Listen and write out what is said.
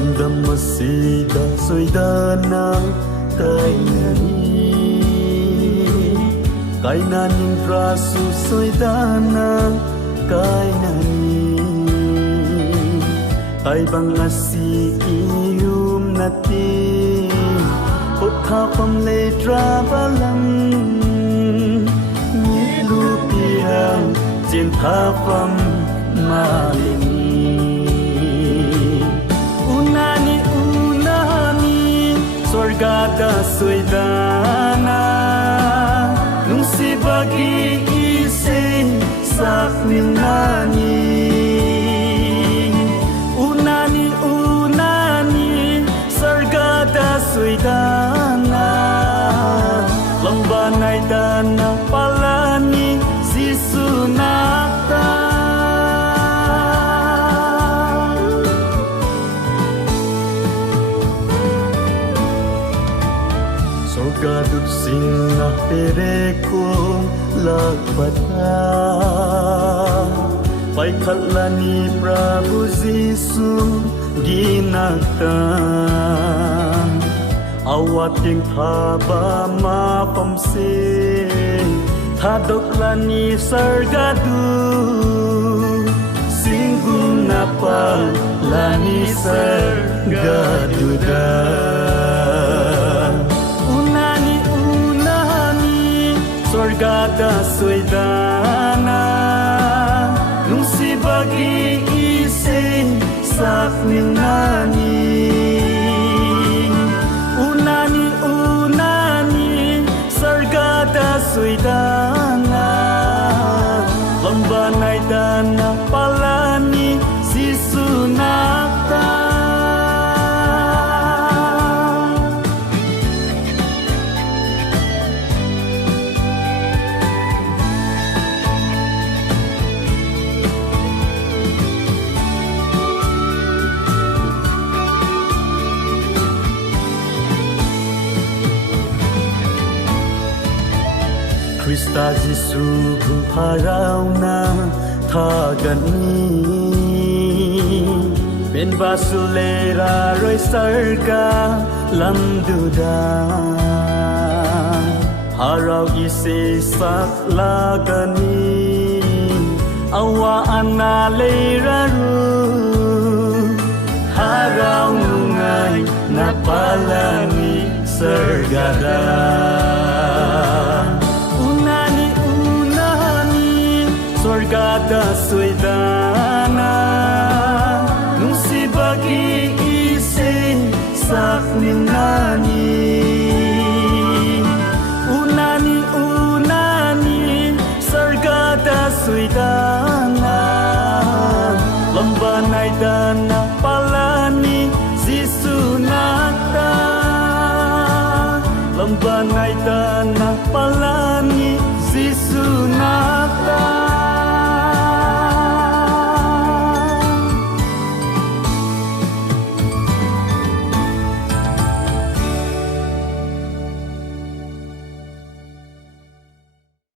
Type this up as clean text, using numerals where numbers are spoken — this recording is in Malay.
Lamdam masida soidana kainani kainanin prasu soidana kainani kaibang asi iyum nati utha pam le trabalam nilu piang cinta pam malini Sorgada soidana nung si bagi isi sakminani unani sorgada soidana lambanay dana palani si sunata Gadut singa pereko lakbata Pai khalani Prabhu Jisu ginagta Awating thaba mapamse Thadoklani sargadu Singgum napal lani sargaduda Sorgada soidana nung si bagi isi sakminani unani sorgada soidana lambanay dana palani si sunata Krista Jisu haraw na thagani Ben basulera roy sarga lamduda Haraw isi saklagani Awa analeraru Haraw nungay napalani sargada Sorgada soidana nung si bagi isi sakminani unani sorgada soidana lambanay dana palani si sunata lambanay dana palani si sunata